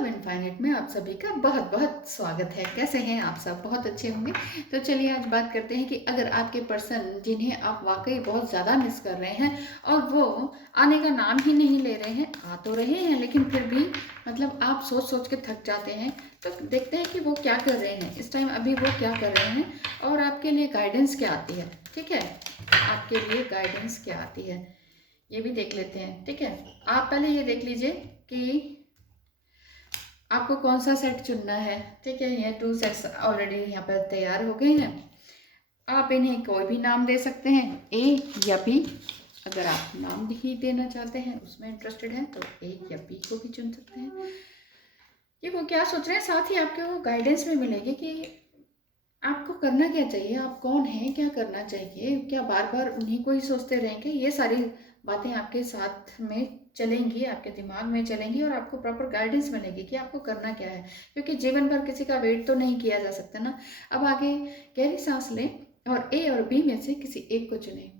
Love infinite में आप सभी का बहुत बहुत स्वागत है। कैसे हैं आप सब? बहुत अच्छे होंगे। तो चलिए आज बात करते हैं कि अगर आपके पर्सन जिन्हें आप वाकई बहुत ज़्यादा मिस कर रहे हैं और वो आने का नाम ही नहीं ले रहे हैं, आ तो रहे हैं लेकिन फिर भी मतलब आप सोच सोच के थक जाते हैं, तो देखते हैं कि वो क्या कर रहे हैं इस टाइम, अभी वो क्या कर रहे हैं और आपके लिए गाइडेंस क्या आती है। ठीक है, आपके लिए गाइडेंस क्या आती है ये भी देख लेते हैं। ठीक है, आप पहले ये देख लीजिए कि आपको कौन सा सेट चुनना है। ठीक है, ये 2 सेट्स ऑलरेडी यहाँ पर तैयार हो गए हैं। आप इन्हें कोई भी नाम दे सकते हैं, ए या बी। अगर आप नाम भी देना चाहते हैं, उसमें इंटरेस्टेड हैं, तो ए या बी को भी चुन सकते हैं। कि वो क्या सोच रहे हैं, साथ ही आपको गाइडेंस में मिलेगी कि आपको करना क्या चाहिए, आप कौन हैं, क्या करना चाहिए, क्या बार बार उन्हीं को ही सोचते रहेंगे। ये सारी बातें आपके साथ में चलेंगी, आपके दिमाग में चलेंगी और आपको प्रॉपर गाइडेंस मिलेगी कि आपको करना क्या है, क्योंकि जीवन भर किसी का वेट तो नहीं किया जा सकता ना। अब आगे गहरी सांस लें और ए और बी में से किसी एक को चुनें।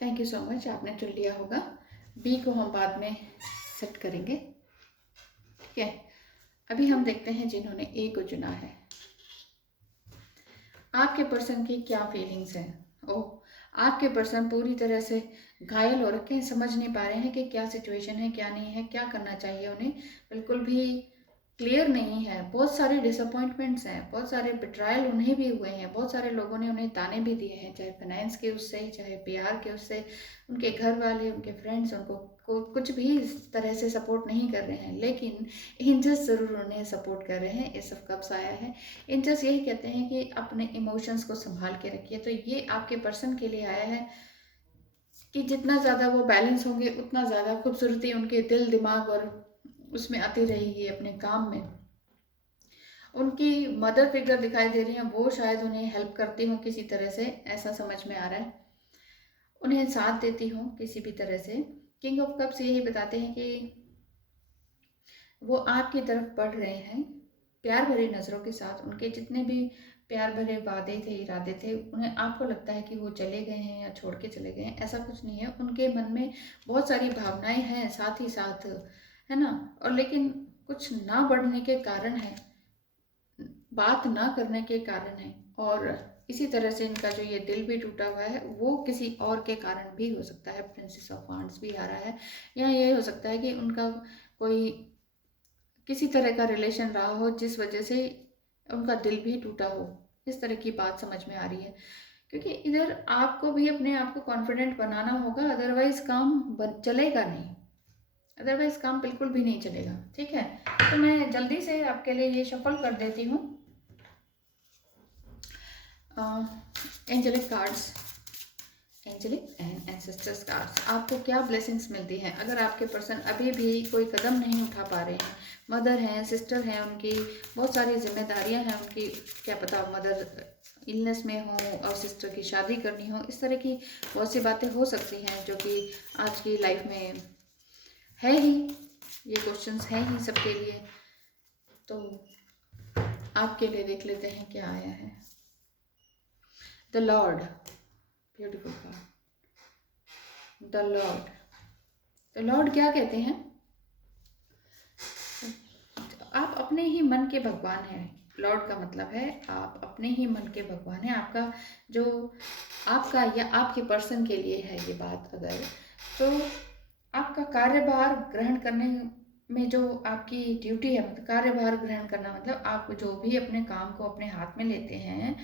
थैंक यू सो मच, आपने चुन लिया होगा। बी को हम बाद में सेट करेंगे। ठीक है, अभी हम देखते हैं जिन्होंने ए को चुना है, आपके पर्सन की क्या फीलिंग्स हैं। ओह, आपके पर्सन पूरी तरह से घायल हो रखे हैं, समझ नहीं पा रहे हैं कि क्या सिचुएशन है, क्या नहीं है, क्या करना चाहिए उन्हें, बिल्कुल भी क्लियर नहीं है। बहुत सारे डिसअपॉइंटमेंट्स हैं, बहुत सारे बिट्रायल उन्हें भी हुए हैं, बहुत सारे लोगों ने उन्हें ताने भी दिए हैं, चाहे फाइनेंस के उससे, चाहे प्यार के उससे, उनके घर वाले, उनके फ्रेंड्स उनको कुछ भी इस तरह से सपोर्ट नहीं कर रहे हैं, लेकिन एंजल्स ज़रूर उन्हें सपोर्ट कर रहे हैं। ये सब कब से आया है, एंजल्स यही कहते हैं कि अपने इमोशंस को संभाल के रखिए। तो ये आपके पर्सन के लिए आया है कि जितना ज़्यादा वो बैलेंस होंगे, उतना ज़्यादा खूबसूरती उनके दिल दिमाग और उसमें आती रहेगी अपने काम में। उनकी मदर फिगर दिखाई दे रही है, वो शायद उन्हें हेल्प करती हूँ किसी तरह से, ऐसा समझ में आ रहा है। उन्हें साथ देती हूँ किसी भी तरह से। किंग ऑफ कप्स यही बताते हैं कि वो आपकी तरफ बढ़ रहे हैं प्यार भरी नज़रों के साथ। उनके जितने भी प्यार भरे वादे थे, इरादे थे, उन्हें आपको लगता है कि वो चले गए हैं या छोड़ के चले गए हैं, ऐसा कुछ नहीं है। उनके मन में बहुत सारी भावनाएं हैं साथ ही साथ, है ना। और लेकिन कुछ ना बढ़ने के कारण है, बात ना करने के कारण है, और इसी तरह से इनका जो ये दिल भी टूटा हुआ है वो किसी और के कारण भी हो सकता है। प्रिंसेस ऑफ वांड्स भी आ रहा है, या ये हो सकता है कि उनका कोई किसी तरह का रिलेशन रहा हो जिस वजह से उनका दिल भी टूटा हो, इस तरह की बात समझ में आ रही है। क्योंकि इधर आपको भी अपने आप को कॉन्फिडेंट बनाना होगा, अदरवाइज काम चलेगा नहीं, अदरवाइज काम बिल्कुल भी नहीं चलेगा। ठीक है, तो मैं जल्दी से आपके लिए ये शफल कर देती हूँ angelic cards, angelic and ancestors cards. आपको क्या ब्लेसिंग्स मिलती हैं अगर आपके पर्सन अभी भी कोई कदम नहीं उठा पा रहे हैं। मदर हैं, सिस्टर हैं, उनकी बहुत सारी जिम्मेदारियां हैं उनकी, क्या पता मदर इलनेस में हो और सिस्टर की शादी करनी हो, इस तरह की बहुत सी बातें हो सकती हैं जो कि आज की लाइफ में है ही। ये क्वेश्चंस हैं ही सबके लिए। तो आपके लिए देख लेते हैं क्या आया है। The Lord, beautiful card. The Lord, the Lord क्या कहते हैं, आप अपने ही मन के भगवान हैं। लॉर्ड का मतलब है आप अपने ही मन के भगवान हैं। आपका जो आपका या आपके पर्सन के लिए है ये बात, अगर तो आपका कार्यभार ग्रहण करने में जो आपकी ड्यूटी है, मतलब कार्यभार ग्रहण करना मतलब आप जो भी अपने काम को अपने हाथ में लेते हैं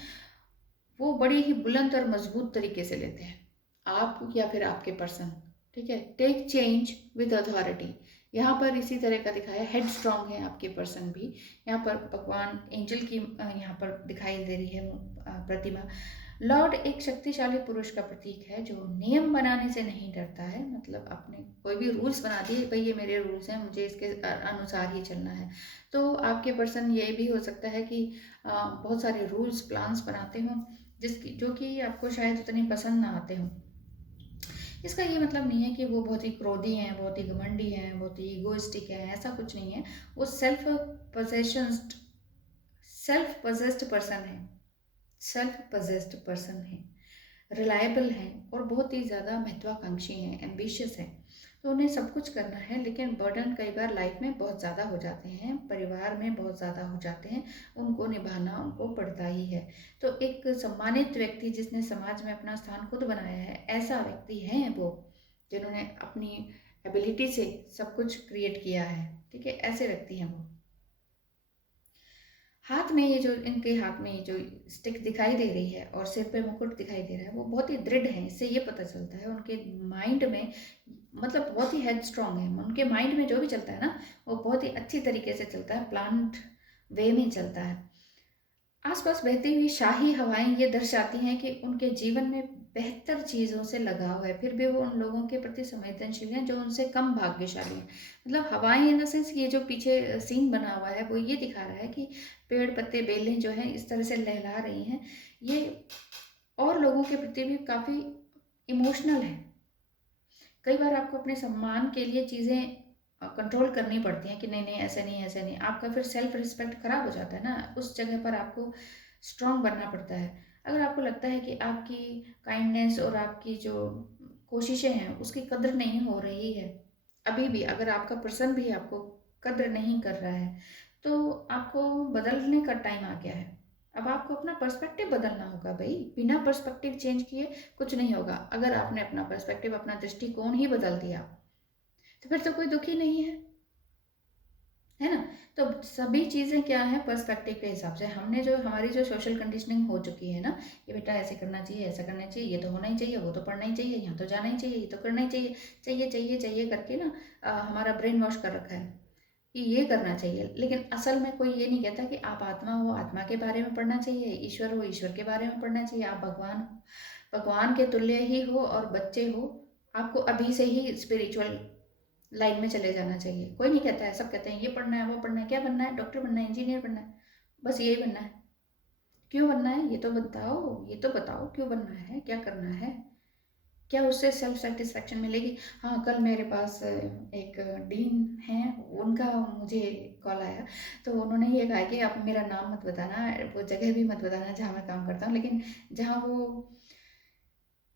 वो बड़ी ही बुलंद और मजबूत तरीके से लेते हैं, आप या फिर आपके पर्सन। ठीक है, टेक चेंज विद अथॉरिटी, यहाँ पर इसी तरह का दिखाया। हेड स्ट्रांग है आपके पर्सन भी। यहाँ पर भगवान एंजल की यहाँ पर दिखाई दे रही है प्रतिमा। लॉर्ड एक शक्तिशाली पुरुष का प्रतीक है जो नियम बनाने से नहीं डरता है, मतलब अपने कोई भी रूल्स बना दिए, भाई ये मेरे रूल्स हैं, मुझे इसके अनुसार ही चलना है। तो आपके पर्सन ये भी हो सकता है कि बहुत सारे रूल्स प्लान्स बनाते हों जिसकी जो कि आपको शायद उतनी पसंद ना आते हों। इसका ये मतलब नहीं है कि वो बहुत ही क्रोधी हैं, बहुत ही घमंडी हैं, बहुत ही इगोइस्टिक हैं, ऐसा कुछ नहीं है। वो सेल्फ पजेस्ड पर्सन है, सेल्फ पजेस्ड पर्सन है, रिलायबल हैं और बहुत ही ज़्यादा महत्वाकांक्षी हैं, एम्बिशियस हैं। तो उन्हें सब कुछ करना है, लेकिन बर्डन कई बार लाइफ में बहुत ज़्यादा हो जाते हैं, परिवार में बहुत ज़्यादा हो जाते हैं, उनको निभाना उनको पड़ता ही है। तो एक सम्मानित व्यक्ति जिसने समाज में अपना स्थान खुद बनाया है, ऐसा व्यक्ति है वो, जिन्होंने अपनी एबिलिटी से सब कुछ क्रिएट किया है। ठीक है, ऐसे व्यक्ति हैं वो। हाथ में ये जो इनके हाथ में ये जो स्टिक दिखाई दे रही है और सिर पे मुकुट दिखाई दे रहा है, वो बहुत ही दृढ़ है। इससे ये पता चलता है उनके माइंड में, मतलब बहुत ही हेड स्ट्रांग है। उनके माइंड में जो भी चलता है ना, वो बहुत ही अच्छी तरीके से चलता है, प्लान्ड वे में चलता है। आसपास बहती हुई शाही हवाएं ये दर्शाती हैं कि उनके जीवन में बेहतर चीज़ों से लगाव है, फिर भी वो उन लोगों के प्रति संवेदनशील हैं जो उनसे कम भाग्यशाली हैं। मतलब हवाएं इन द सेंस, ये जो पीछे सीन बना हुआ है वो ये दिखा रहा है कि पेड़ पत्ते बेलें जो हैं इस तरह से लहला रही हैं, ये और लोगों के प्रति भी काफ़ी इमोशनल है। कई बार आपको अपने सम्मान के लिए चीज़ें कंट्रोल करनी पड़ती हैं कि नहीं नहीं ऐसे नहीं ऐसे नहीं, आपका फिर सेल्फ रिस्पेक्ट खराब हो जाता है ना, उस जगह पर आपको स्ट्रांग बनना पड़ता है। अगर आपको लगता है कि आपकी काइंडनेस और आपकी जो कोशिशें हैं उसकी कदर नहीं हो रही है, अभी भी अगर आपका पर्सन भी आपको कदर नहीं कर रहा है, तो आपको बदलने का टाइम आ गया है। अब आपको अपना पर्सपेक्टिव बदलना होगा भाई, बिना पर्सपेक्टिव चेंज किए कुछ नहीं होगा। अगर आपने अपना पर्सपेक्टिव, अपना दृष्टिकोण ही बदल दिया, तो फिर तो कोई दुखी नहीं है ना। तो सभी चीज़ें क्या है, पर्सपेक्टिव के हिसाब से। हमने जो हमारी जो सोशल कंडीशनिंग हो चुकी है ना, ये बेटा ऐसे करना चाहिए, ऐसा करना चाहिए, ये तो होना ही चाहिए, वो तो पढ़ना ही चाहिए, यहाँ तो जाना ही चाहिए, ये तो करना ही चाहिए, चाहिए चाहिए चाहिए करके ना हमारा ब्रेन वॉश कर रखा है कि ये करना चाहिए। लेकिन असल में कोई ये नहीं कहता कि आप आत्मा हो, आत्मा के बारे में पढ़ना चाहिए, ईश्वर हो, ईश्वर के बारे में पढ़ना चाहिए, आप भगवान भगवान के तुल्य ही हो और बच्चे हो, आपको अभी से ही स्पिरिचुअल लाइन में चले जाना चाहिए। कोई नहीं कहता है, सब कहते हैं ये पढ़ना है, वो पढ़ना है। क्या बनना है? डॉक्टर बनना है, इंजीनियर बनना है, बस यही बनना है। क्यों बनना है ये तो बताओ, ये तो बताओ क्यों बनना है, क्या करना है, क्या उससे सेल्फ सेटिस्फेक्शन मिलेगी? हाँ, कल मेरे पास एक डीन है, उनका मुझे कॉल आया, तो उन्होंने ये कहा कि आप मेरा नाम मत बताना, वो जगह भी मत बताना जहाँ मैं काम करता हूँ, लेकिन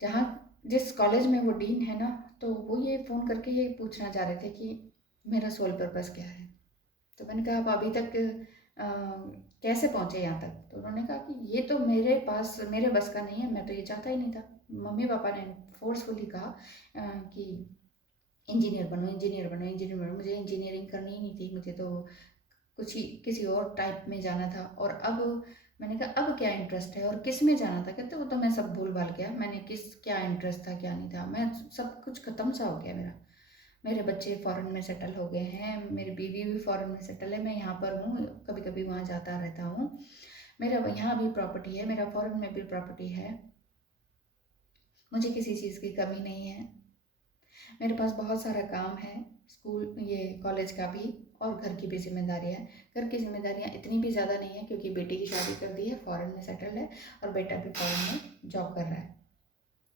जहाँ जिस कॉलेज में वो डीन है ना, तो वो ये फ़ोन करके ये पूछना चाह रहे थे कि मेरा सोल पर्पस क्या है। तो मैंने कहा आप अभी तक अ, कैसे पहुँचे यहाँ तक? तो उन्होंने कहा कि ये तो मेरे पास, मेरे बस का नहीं है, मैं तो ये चाहता ही नहीं था। मम्मी पापा ने फोर्सफुली कहा कि इंजीनियर बनो, इंजीनियर बनो, इंजीनियर बनो। मुझे इंजीनियरिंग करनी ही नहीं थी, मुझे तो कुछ ही किसी और टाइप में जाना था। और अब मैंने कहा अब क्या इंटरेस्ट है और किस में जाना था? कहते वो तो मैं सब भूल भाल गया, मैंने किस क्या इंटरेस्ट था क्या नहीं था, मैं सब कुछ ख़त्म सा हो गया मेरा। मेरे बच्चे फॉरेन में सेटल हो गए हैं, मेरी बीवी भी फॉरेन में सेटल है, मैं यहाँ पर हूँ, कभी कभी वहाँ जाता रहता हूँ, मेरा यहाँ भी प्रॉपर्टी है, मेरा फॉरेन में भी प्रॉपर्टी है, मुझे किसी चीज़ की कमी नहीं है, मेरे पास बहुत सारा काम है, स्कूल ये कॉलेज का भी और घर की भी जिम्मेदारियाँ हैं। घर की जिम्मेदारियाँ इतनी भी ज़्यादा नहीं है क्योंकि बेटी की शादी कर दी है, फॉरेन में सेटल्ड है, और बेटा भी फॉरेन में जॉब कर रहा है।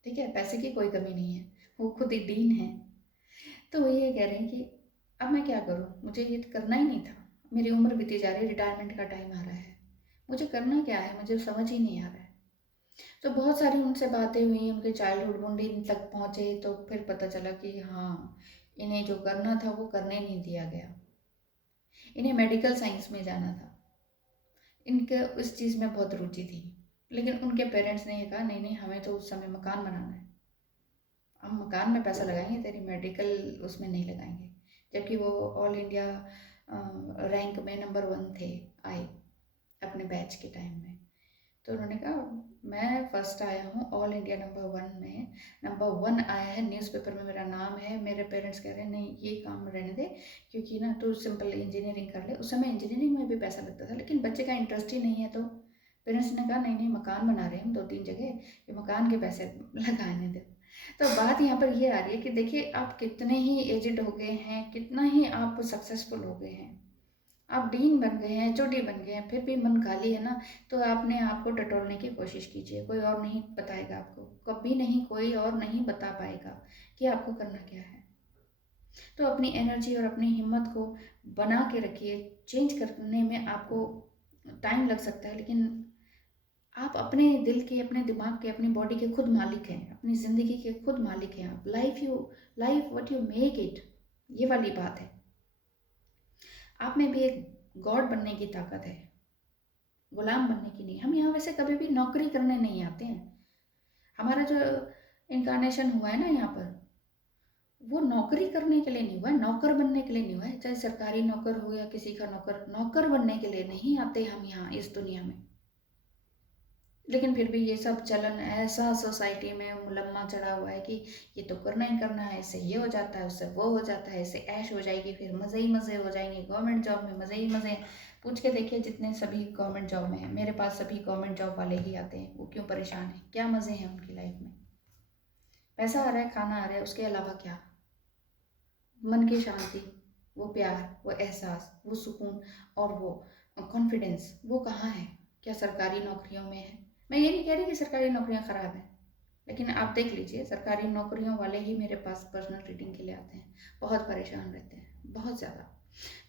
ठीक है, पैसे की कोई कमी नहीं है, वो खुद ही डीन है। तो वो ये कह रहे हैं कि अब मैं क्या करूँ, मुझे ये करना ही नहीं था, मेरी उम्र बीती जा रही है, रिटायरमेंट का टाइम आ रहा है, मुझे करना क्या है, मुझे समझ ही नहीं आ रहा है। तो बहुत सारी उनसे बातें हुई, उनके चाइल्डहुड मुंडीन तक पहुँचे, तो फिर पता चला कि हाँ, इन्हें जो करना था वो करने नहीं दिया गया, इन्हें मेडिकल साइंस में जाना था, इनके उस चीज़ में बहुत रुचि थी, लेकिन उनके पेरेंट्स ने ये कहा नहीं नहीं, हमें तो उस समय मकान बनाना है, हम मकान में पैसा लगाएंगे, तेरी मेडिकल उसमें नहीं लगाएंगे। जबकि वो ऑल इंडिया रैंक में नंबर 1 थे, आए अपने बैच के टाइम में। तो उन्होंने कहा मैं फर्स्ट आया हूँ ऑल इंडिया नंबर 1 में, नंबर 1 आया है, न्यूज़पेपर में मेरा नाम है, मेरे पेरेंट्स कह रहे हैं नहीं ये काम रहने दे, क्योंकि ना तू सिंपल इंजीनियरिंग कर ले। उस समय इंजीनियरिंग में भी पैसा लगता था, लेकिन बच्चे का इंटरेस्ट ही नहीं है, तो पेरेंट्स ने कहा नहीं नहीं, मकान बना रहे हैं हम 2-3 जगह, ये मकान के पैसे लगाने दे। तो बात यहाँ पर ये आ रही है कि देखिए आप कितने ही एजिड हो गए हैं, कितना ही आप सक्सेसफुल हो गए हैं, आप डीन बन गए हैं, चोटी बन गए हैं, फिर भी मन खाली है ना, तो आपने आपको टटोलने की कोशिश कीजिए। कोई और नहीं बताएगा आपको, कभी नहीं कोई और नहीं बता पाएगा कि आपको करना क्या है। तो अपनी एनर्जी और अपनी हिम्मत को बना के रखिए। चेंज करने में आपको टाइम लग सकता है, लेकिन आप अपने दिल के, अपने दिमाग के, अपनी बॉडी के खुद मालिक हैं, अपनी ज़िंदगी के खुद मालिक हैं आप। Life what you make it, ये वाली बात है। आप में भी एक गॉड बनने की ताकत है, गुलाम बनने की नहीं। हम यहाँ वैसे कभी भी नौकरी करने नहीं आते हैं। हमारा जो इनकारनेशन हुआ है ना यहाँ पर, वो नौकरी करने के लिए नहीं हुआ है, नौकर बनने के लिए नहीं हुआ है। चाहे सरकारी नौकर हो या किसी का नौकर, नौकर बनने के लिए नहीं आते हम यहाँ इस दुनिया में। लेकिन फिर भी ये सब चलन ऐसा सोसाइटी में मुलम्मा चढ़ा हुआ है कि ये तो करना ही करना है, इससे ये हो जाता है, उससे वो हो जाता है, इससे ऐश हो जाएगी, फिर मज़े ही मज़े हो जाएंगे, गवर्नमेंट जॉब में मज़े ही मज़े हैं। पूछ के देखिए जितने सभी गवर्नमेंट जॉब में हैं, मेरे पास सभी गवर्नमेंट जॉब वाले ही आते हैं। वो क्यों परेशान हैं? क्या मज़े हैं उनकी लाइफ में? पैसा आ रहा है, खाना आ रहा है, उसके अलावा क्या? मन की शांति, वो प्यार, वो एहसास, वो सुकून और वो कॉन्फिडेंस, वो कहाँ है? क्या सरकारी नौकरियों में है? मैं ये नहीं कह रही कि सरकारी नौकरियां ख़राब हैं, लेकिन आप देख लीजिए सरकारी नौकरियों वाले ही मेरे पास पर्सनल रीडिंग के लिए आते हैं, बहुत परेशान रहते हैं, बहुत ज़्यादा।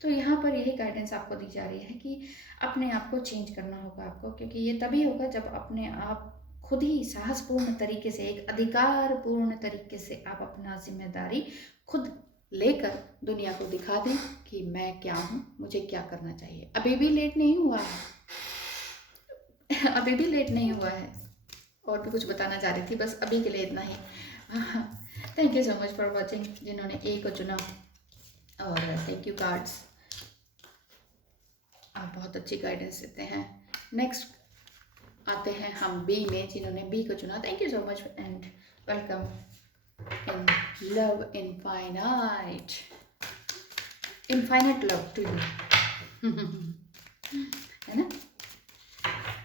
तो यहाँ पर यही गाइडेंस आपको दी जा रही है कि अपने आप को चेंज करना होगा आपको, क्योंकि ये तभी होगा जब अपने आप खुद ही साहसपूर्ण तरीके से, एक अधिकारपूर्ण तरीके से आप अपना जिम्मेदारी खुद लेकर दुनिया को दिखा दें कि मैं क्या हूँ, मुझे क्या करना चाहिए। अभी भी लेट नहीं हुआ है, अभी भी लेट नहीं हुआ है। और भी कुछ बताना चाह रही थी, बस अभी के लिए इतना ही। Thank you so much for watching, जिन्होंने ए को चुना, और थैंक यू कार्ड्स, आप बहुत अच्छी गाइडेंस देते हैं। नेक्स्ट आते हैं हम बी में, जिन्होंने बी को चुना। Thank you so much and welcome in love infinite, infinite love to you. है ना?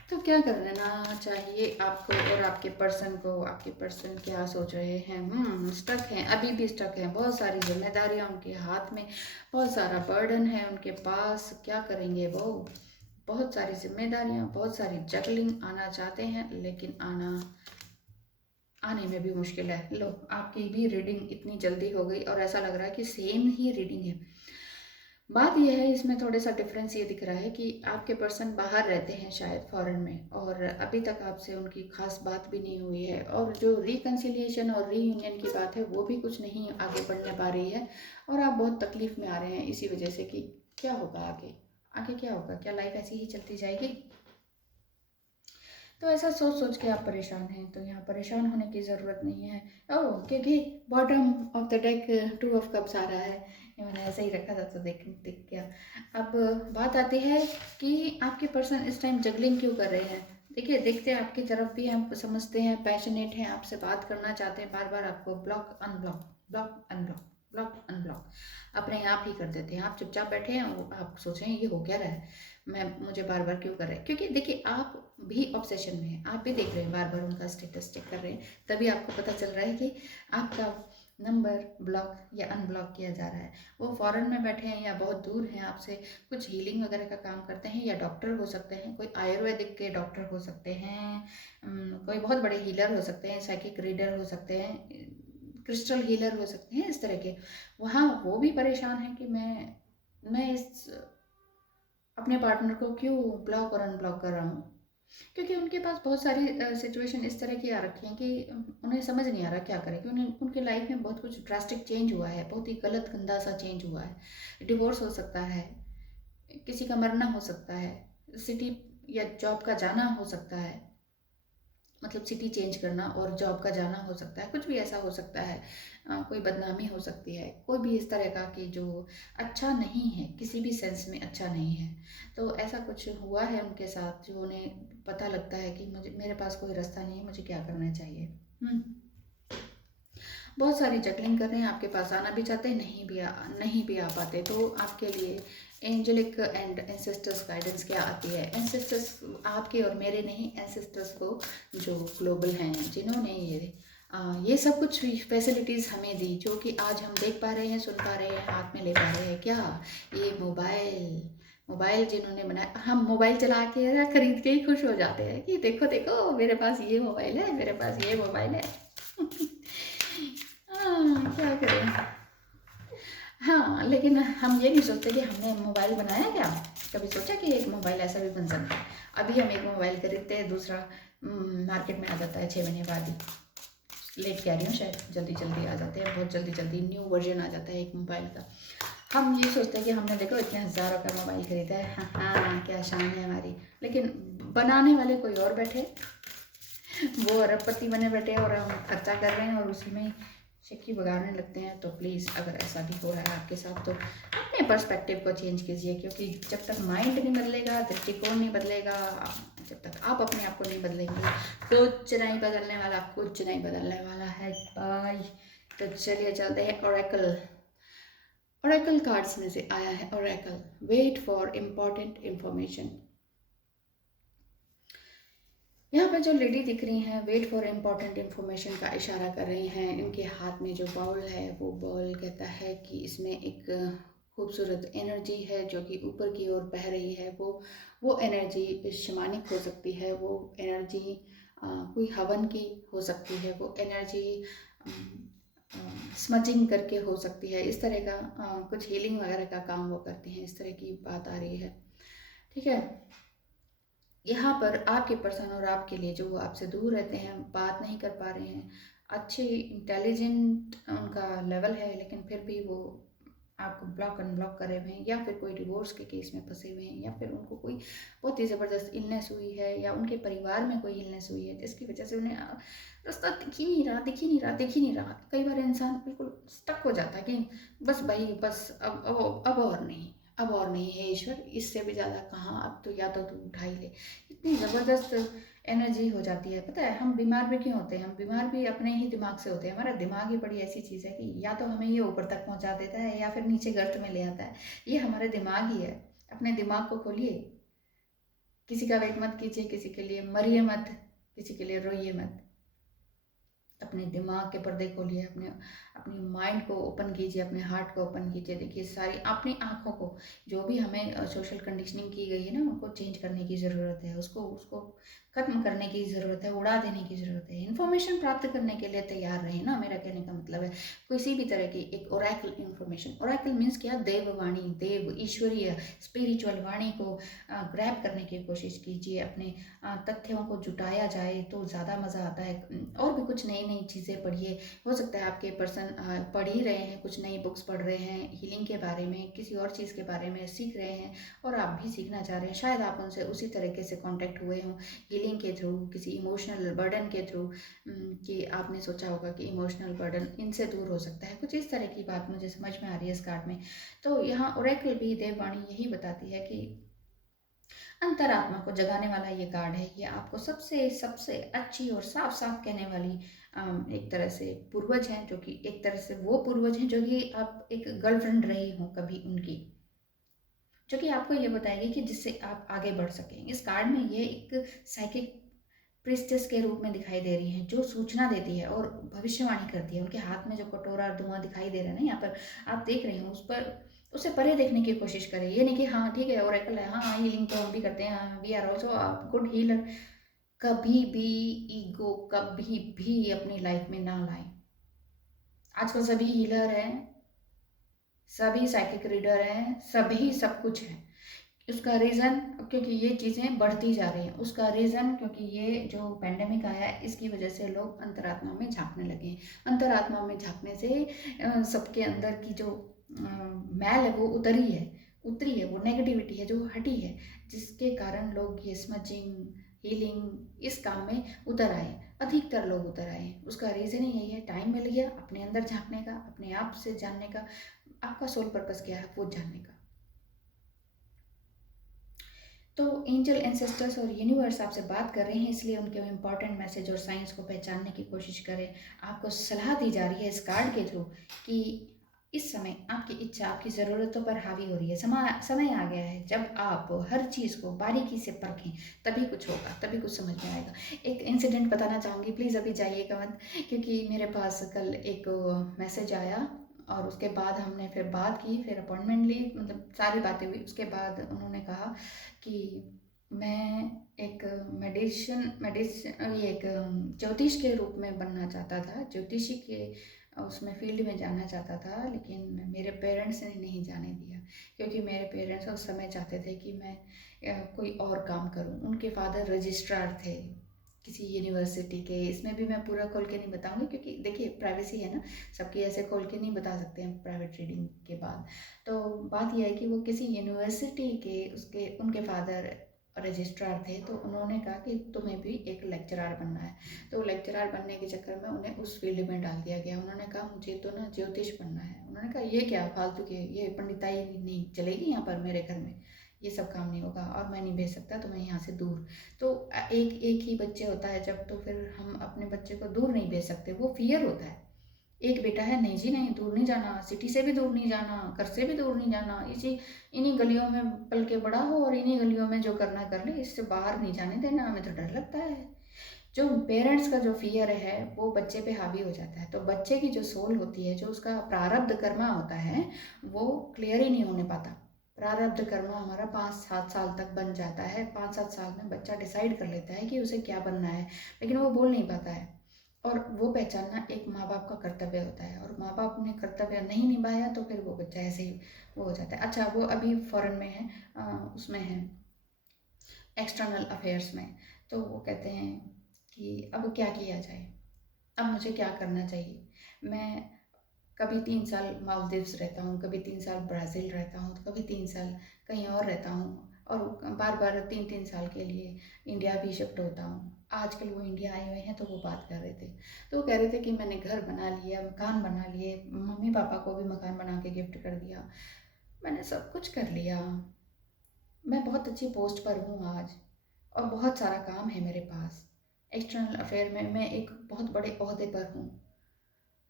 तो क्या करना चाहिए आपको और आपके पर्सन को? आपके पर्सन क्या सोच रहे हैं? स्टक हैं, अभी भी स्टक हैं, बहुत सारी जिम्मेदारियां उनके हाथ में, बहुत सारा बर्डन है उनके पास। क्या करेंगे वो? बहुत सारी जिम्मेदारियां, बहुत सारी जगलिंग। आना चाहते हैं लेकिन आने में भी मुश्किल है। लो, आपकी भी रीडिंग इतनी जल्दी हो गई और ऐसा लग रहा है कि सेम ही रीडिंग है। बात यह है, इसमें थोड़ा सा डिफरेंस ये दिख रहा है कि आपके पर्सन बाहर रहते हैं शायद फॉरेन में, और अभी तक आपसे उनकी खास बात भी नहीं हुई है, और जो रिकन्सिलिएशन और रीयूनियन की बात है वो भी कुछ नहीं आगे बढ़ने पा रही है, और आप बहुत तकलीफ में आ रहे हैं इसी वजह से कि क्या होगा आगे, आगे क्या होगा, क्या लाइफ ऐसी ही चलती जाएगी? तो ऐसा सोच सोच के आप परेशान हैं, तो यहाँ परेशान होने की ज़रूरत नहीं है। ओह, क्योंकि bottom of the deck 2 of cups आ रहा है, ये मैंने ऐसे ही रखा था तो दिख गया। अब बात आती है कि आपके पर्सन इस टाइम जगलिंग क्यों कर रहे हैं। देखिए, देखते हैं आपकी तरफ भी, हम समझते हैं, पैशनेट हैं, आपसे बात करना चाहते हैं, बार बार आपको block unblock, block unblock, block unblock अपने आप ही कर देते हैं। आप चुपचाप बैठे हैं, आप सोचें ये हो क्या रहा है, मुझे बार बार क्यों कर रहे हैं? क्योंकि देखिए, आप भी ऑब्सेशन में हैं, आप भी देख रहे हैं, बार बार उनका स्टेटस चेक कर रहे हैं, तभी आपको पता चल रहा है कि आपका नंबर ब्लॉक या अनब्लॉक किया जा रहा है। वो फॉरेन में बैठे हैं या बहुत दूर हैं आपसे, कुछ हीलिंग वगैरह का काम करते हैं, या डॉक्टर हो सकते हैं, कोई आयुर्वेदिक के डॉक्टर हो सकते हैं, कोई बहुत बड़े हीलर हो सकते हैं, साइकिक रीडर हो सकते हैं, क्रिस्टल हीलर हो सकते हैं, इस तरह के। वहाँ वो भी परेशान है कि मैं इस अपने पार्टनर को क्यों ब्लॉक और अनब्लॉक कर रहा हूँ, क्योंकि उनके पास बहुत सारी सिचुएशन इस तरह की आ रखी हैं कि उन्हें समझ नहीं आ रहा क्या करें, क्योंकि उनकी लाइफ में बहुत कुछ ड्रास्टिक चेंज हुआ है, बहुत ही गलत गंदा सा चेंज हुआ है। डिवोर्स हो सकता है, किसी का मरना हो सकता है, सिटी या जॉब का जाना हो सकता है, मतलब सिटी चेंज करना और जॉब का जाना हो सकता है, कुछ भी ऐसा हो सकता है। कोई बदनामी हो सकती है, कोई भी इस तरह का कि जो अच्छा नहीं है, किसी भी सेंस में अच्छा नहीं है। तो ऐसा कुछ हुआ है उनके साथ जो उन्हें पता लगता है कि मेरे पास कोई रास्ता नहीं है, मुझे क्या करना चाहिए। बहुत सारी जगलिंग कर रहे हैं, आपके पास आना भी चाहते हैं, नहीं भी आ पाते। तो आपके लिए एंजेलिक एंड एंसेस्टर्स गाइडेंस क्या आती है? एंसेस्टर्स आपके और मेरे नहीं, एंसेस्टर्स को जो ग्लोबल हैं, जिन्होंने ये सब कुछ फैसिलिटीज़ हमें दी, जो कि आज हम देख पा रहे हैं, सुन पा रहे हैं, हाथ में ले पा रहे हैं। क्या? ये मोबाइल जिन्होंने बनाया, हम मोबाइल चला के या खरीद के ही खुश हो जाते हैं कि देखो देखो मेरे पास ये मोबाइल है, मेरे पास ये मोबाइल है। क्या करें, हाँ, लेकिन हम ये नहीं सोचते कि हमने मोबाइल बनाया क्या? कभी सोचा कि एक मोबाइल ऐसा भी बन सकता है? अभी हम एक मोबाइल खरीदते हैं, दूसरा मार्केट में आ जाता है 6 महीने बाद ही। लेट कह रही हूँ शायद, जल्दी-जल्दी आ जाते हैं, बहुत जल्दी-जल्दी न्यू वर्ज़न आ जाता है एक मोबाइल का। हम ये सोचते हैं कि हमने देखो इतने हज़ारों का मोबाइल खरीदा है, हाँ, हाँ, क्या शान है हमारी। लेकिन बनाने वाले कोई और बैठे, वो अरबपति बने बैठे और हम खर्चा कर रहे हैं और उसी में सिक्की बगाड़ने लगते हैं। तो प्लीज़ अगर ऐसा भी हो रहा है आपके साथ तो अपने पर्सपेक्टिव को चेंज कीजिए, क्योंकि जब तक माइंड नहीं बदलेगा, दृष्टिकोण नहीं बदलेगा, जब तक आप अपने आप को नहीं बदलेंगे, कुछ नहीं बदलने वाला, कुछ नहीं बदलने वाला है भाई। तो चलिए चलते हैं ओरेकल। ओरेकल कार्ड्स में से आया है oracle, wait for important information. यहाँ पर जो लेडी दिख रही हैं, वेट फॉर इम्पोर्टेंट इन्फॉर्मेशन का इशारा कर रही हैं। इनके हाथ में जो बाउल है, वो बाउल कहता है कि इसमें एक खूबसूरत एनर्जी है जो कि ऊपर की ओर बह रही है। वो एनर्जी शमानिक हो सकती है, वो एनर्जी कोई हवन की हो सकती है, वो एनर्जी स्मजिंग करके हो सकती है। इस तरह का कुछ हीलिंग वगैरह का काम वो करती हैं, इस तरह की बात आ रही है। ठीक है, यहाँ पर आपके पर्सन और आपके लिए जो आपसे दूर रहते हैं, बात नहीं कर पा रहे हैं, अच्छे इंटेलिजेंट उनका लेवल है, लेकिन फिर भी वो आपको ब्लॉक अनब्लॉक करे हुए हैं, या फिर कोई डिवोर्स के केस में फंसे हुए हैं, या फिर उनको कोई बहुत ही ज़बरदस्त इलनेस हुई है, या उनके परिवार में कोई इलनेस हुई है जिसकी वजह से उन्हें रास्ता दिख ही नहीं रहा, दिख ही नहीं रहा, दिख ही नहीं रहा। कई बार इंसान बिल्कुल स्टक हो जाता है कि बस भाई बस अब और नहीं, अब और नहीं है ईश्वर, इससे भी ज़्यादा कहाँ, अब तो या तो तू उठा ही ले। इतनी ज़बरदस्त एनर्जी हो जाती है। पता है हम बीमार भी क्यों होते हैं? हम बीमार भी अपने ही दिमाग से होते हैं। हमारा दिमाग ही बड़ी ऐसी चीज़ है कि या तो हमें ये ऊपर तक पहुंचा देता है या फिर नीचे गर्त में ले आता है। ये हमारे दिमाग ही है। अपने दिमाग को खोलिए, किसी का वेट मत कीजिए, किसी के लिए मरिए मत, किसी के लिए रोइए मत। अपने दिमाग के पर्दे खोलिए, अपने अपनी माइंड को ओपन कीजिए, अपने हार्ट को ओपन कीजिए। देखिए सारी अपनी आँखों को, जो भी हमें सोशल कंडीशनिंग की गई है ना, उनको चेंज करने की ज़रूरत है, उसको उसको ख़त्म करने की ज़रूरत है, उड़ा देने की ज़रूरत है। इन्फॉर्मेशन प्राप्त करने के लिए तैयार रहें ना, मेरा कहने का मतलब है किसी भी तरह की एक ओरेकल इन्फॉर्मेशन। ओरेकल मीन्स क्या? देववाणी, देव ईश्वरीय स्पिरिचुअल वाणी को ग्रैब करने की कोशिश कीजिए। अपने तथ्यों को जुटाया जाए तो ज़्यादा मज़ा आता है। और भी कुछ नई नई चीज़ें पढ़िए। हो सकता है आपके पर्सन पढ़ ही रहे हैं, कुछ नई बुक्स पढ़ रहे हैं हीलिंग के बारे में, किसी और चीज़ के बारे में सीख रहे हैं और आप भी सीखना चाह रहे हैं। शायद आप उनसे उसी तरीके से कांटेक्ट हुए हों, हीलिंग के थ्रू, किसी इमोशनल बर्डन के थ्रू, कि आपने सोचा होगा कि इमोशनल बर्डन इनसे दूर हो सकता है। कुछ इस तरह की बात मुझे समझ में आ रही है इस कार्ड में। तो यहाँ ओरेकल भी देववाणी यही बताती है कि अंतरात्मा को जगाने वाला ये कार्ड है। ये आपको सबसे सबसे अच्छी और साफ साफ कहने वाली एक तरह से पूर्वज हैं, जो कि एक तरह से वो पूर्वज हैं जो कि आप एक गर्लफ्रेंड रही हो कभी उनकी, जो कि आपको ये बताएगी कि जिससे आप आगे बढ़ सकें। इस कार्ड में ये एक साइकिक प्रिस्टेस के रूप में दिखाई दे रही हैं, जो सूचना देती है और भविष्यवाणी करती है। उनके हाथ में जो कटोरा धुआं दिखाई दे रहा है ना यहाँ पर, आप देख रहे हो उस पर, उसे परे देखने की कोशिश करें। ये नहीं कि हाँ ठीक है ओरेकल है, हाँ हाँ हीलिंग तो हम भी करते हैं, we are also good healer. कभी भी ईगो कभी भी अपनी लाइफ में ना लाएं। आजकल सभी हीलर हैं, सभी साइकिक रीडर हैं, सभी सब कुछ है। उसका रीज़न क्योंकि ये चीज़ें बढ़ती जा रही हैं। उसका रीज़न क्योंकि ये जो पैंडेमिक आया है, इसकी वजह से लोग अंतरात्मा में झांकने लगे हैं। अंतरात्मा में झांकने से सबके अंदर की जो मैल है वो उतरी है, वो नेगेटिविटी है जो हटी है, जिसके कारण लोग ये स्मजिंग, हीलिंग इस काम में उतर आए। अधिकतर लोग उतर आए। उसका रीज़न ही यही है, टाइम मिल गया अपने अंदर झांकने का, अपने आप से जानने का। आपका सोल पर्पस क्या है वो जानने का। तो एंजल एंसेस्टर्स और यूनिवर्स आपसे बात कर रहे हैं, इसलिए उनके इंपॉर्टेंट मैसेज और साइंस को पहचानने की कोशिश करें। आपको सलाह दी जा रही है इस कार्ड के थ्रू कि इस समय आपकी इच्छा आपकी ज़रूरतों पर हावी हो रही है। समय आ गया है जब आप हर चीज़ को बारीकी से परखें, तभी कुछ होगा, तभी कुछ समझ में आएगा। एक इंसिडेंट बताना चाहूँगी, प्लीज़ अभी जाइएगा मत, क्योंकि मेरे पास कल एक मैसेज आया और उसके बाद हमने फिर बात की, फिर अपॉइंटमेंट ली, मतलब सारी बातें हुई। उसके बाद उन्होंने कहा कि मैं एक मेडिसिन मेडिसिन ये एक ज्योतिष के रूप में बनना चाहता था, ज्योतिषी के उसमें फील्ड में जाना चाहता था, लेकिन मेरे पेरेंट्स ने नहीं जाने दिया, क्योंकि मेरे पेरेंट्स उस समय चाहते थे कि मैं कोई और काम करूं। उनके फादर रजिस्ट्रार थे किसी यूनिवर्सिटी के। इसमें भी मैं पूरा खोल के नहीं बताऊंगी, क्योंकि देखिए प्राइवेसी है ना, सबकी ऐसे खोल के नहीं बता सकते हैं प्राइवेट रीडिंग के बाद। तो बात यह है कि वो किसी यूनिवर्सिटी के उसके उनके फादर रजिस्ट्रार थे, तो उन्होंने कहा कि तुम्हें भी एक लेक्चरार बनना है। तो लेक्चरार बनने के चक्कर में उन्हें उस फील्ड में डाल दिया गया। उन्होंने कहा मुझे तो ना ज्योतिष बनना है। उन्होंने कहा ये क्या फालतू के, ये पंडिताई नहीं चलेगी यहाँ पर, मेरे घर में ये सब काम नहीं होगा और मैं नहीं भेज सकता तुम्हें यहाँ से दूर। तो एक एक ही बच्चे होता है जब, तो फिर हम अपने बच्चे को दूर नहीं भेज सकते, वो फियर होता है। एक बेटा है, नहीं जी नहीं, दूर नहीं जाना, सिटी से भी दूर नहीं जाना, घर से भी दूर नहीं जाना, इसी इन्हीं गलियों में पल के बड़ा हो और इन्हीं गलियों में जो करना कर ले, इससे बाहर नहीं जाने देना, हमें तो डर लगता है। जो पेरेंट्स का जो फियर है वो बच्चे पे हावी हो जाता है। तो बच्चे की जो सोल होती है, जो उसका प्रारब्ध कर्मा होता है, वो क्लियर ही नहीं होने पाता। प्रारब्ध कर्मा हमारा 5-7 साल तक बन जाता है। 5-7 साल में बच्चा डिसाइड कर लेता है कि उसे क्या बनना है, लेकिन वो बोल नहीं पाता है। और वो पहचानना एक माँ बाप का कर्तव्य होता है, और माँ बाप ने कर्तव्य नहीं निभाया तो फिर वो बच्चा ऐसे ही वो हो जाता है। अच्छा, वो अभी फॉरेन में है, उसमें है एक्सटर्नल अफेयर्स में। तो वो कहते हैं कि अब क्या किया जाए, अब मुझे क्या करना चाहिए। मैं कभी 3 साल मालदीव्स रहता हूँ, कभी 3 साल ब्राज़ील रहता हूँ, तो कभी 3 साल कहीं और रहता हूँ, और बार बार 3-3 साल के लिए इंडिया भी शिफ्ट होता हूँ। आजकल वो इंडिया आए हुए हैं, तो वो बात कर रहे थे। तो वो कह रहे थे कि मैंने घर बना लिया, मकान बना लिए, मम्मी पापा को भी मकान बना के गिफ्ट कर दिया, मैंने सब कुछ कर लिया, मैं बहुत अच्छी पोस्ट पर हूँ आज, और बहुत सारा काम है मेरे पास। एक्सटर्नल अफेयर में मैं एक बहुत बड़े ओहदे पर हूँ।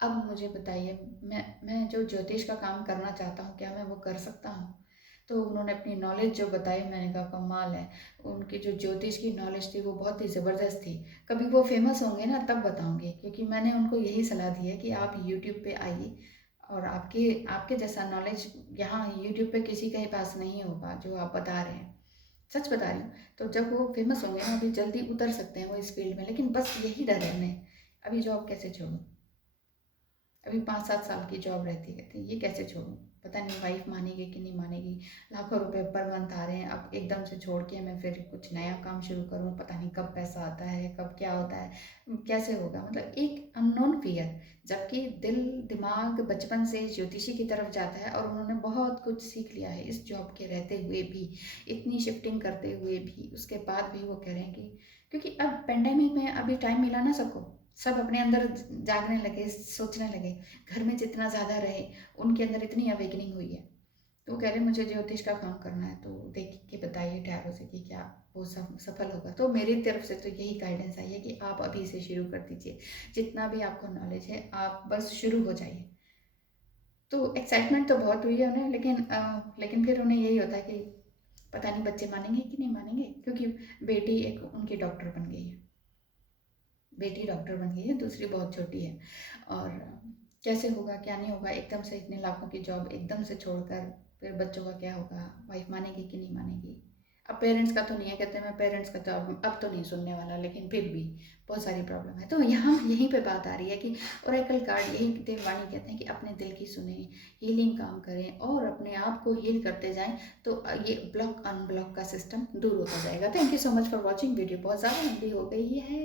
अब मुझे बताइए, मैं जो ज्योतिष का काम करना चाहता हूँ, क्या मैं वो कर सकता हूँ? तो उन्होंने अपनी नॉलेज जो बताई, मैंने कहा कमाल है। उनकी जो ज्योतिष की नॉलेज थी वो बहुत ही ज़बरदस्त थी। कभी वो फेमस होंगे ना तब बताऊँगी, क्योंकि मैंने उनको यही सलाह दी है कि आप यूट्यूब पे आइए, और आपके आपके जैसा नॉलेज यहाँ यूट्यूब पे किसी के पास नहीं होगा जो आप बता रहे हैं। सच बता रही हूँ। तो जब वो फेमस होंगे ना, अभी जल्दी उतर सकते हैं वो इस फील्ड में, लेकिन बस यही डर है उन्हें, अभी जॉब कैसे छोड़ूं, अभी 5-7 साल की जॉब रहती है, तो ये कैसे छोड़ूं, पता नहीं वाइफ मानेगी कि नहीं मानेगी। लाखों रुपए पर मंथ आ रहे हैं, अब एकदम से छोड़ के मैं फिर कुछ नया काम शुरू करूं, पता नहीं कब पैसा आता है, कब क्या होता है, कैसे होगा, मतलब एक अननोन फियर। जबकि दिल दिमाग बचपन से ज्योतिषी की तरफ जाता है, और उन्होंने बहुत कुछ सीख लिया है इस जॉब के रहते हुए भी, इतनी शिफ्टिंग करते हुए भी, उसके बाद भी वो कह रहे हैं कि क्योंकि अब पेंडेमिक में अभी टाइम मिला ना सबको, सब अपने अंदर जागने लगे, सोचने लगे, घर में जितना ज़्यादा रहे, उनके अंदर इतनी अवेकनिंग हुई है। तो वो कह रहे मुझे ज्योतिष का काम करना है, तो देख के बताइए टैरो से कि क्या वो सफल होगा। तो मेरी तरफ से तो यही गाइडेंस आई है कि आप अभी से शुरू कर दीजिए, जितना भी आपको नॉलेज है आप बस शुरू हो जाइए। तो एक्साइटमेंट तो बहुत हुई है उन्हें, लेकिन फिर उन्हें यही होता है कि पता नहीं बच्चे मानेंगे कि नहीं मानेंगे, क्योंकि बेटी एक उनकी डॉक्टर बन गई है, बेटी डॉक्टर बन गई है, दूसरी बहुत छोटी है। और कैसे होगा क्या नहीं होगा, एकदम से इतने लाखों की जॉब एकदम से छोड़कर फिर बच्चों का क्या होगा, वाइफ मानेगी कि नहीं मानेगी। अब पेरेंट्स का तो नहीं है, कहते हैं मैं पेरेंट्स का तो अब तो नहीं सुनने वाला, लेकिन फिर भी बहुत सारी प्रॉब्लम है। तो यहाँ यहीं पे बात आ रही है कि ओरेकल कार्ड यही देववाणी कहते हैं कि अपने दिल की सुने, हीलिंग काम करें और अपने आप को हील करते जाएं, तो ये ब्लॉक अनब्लॉक का सिस्टम दूर होता जाएगा। Thank you so much for watching. Video बहुत ज़्यादा लंबी हो गई है।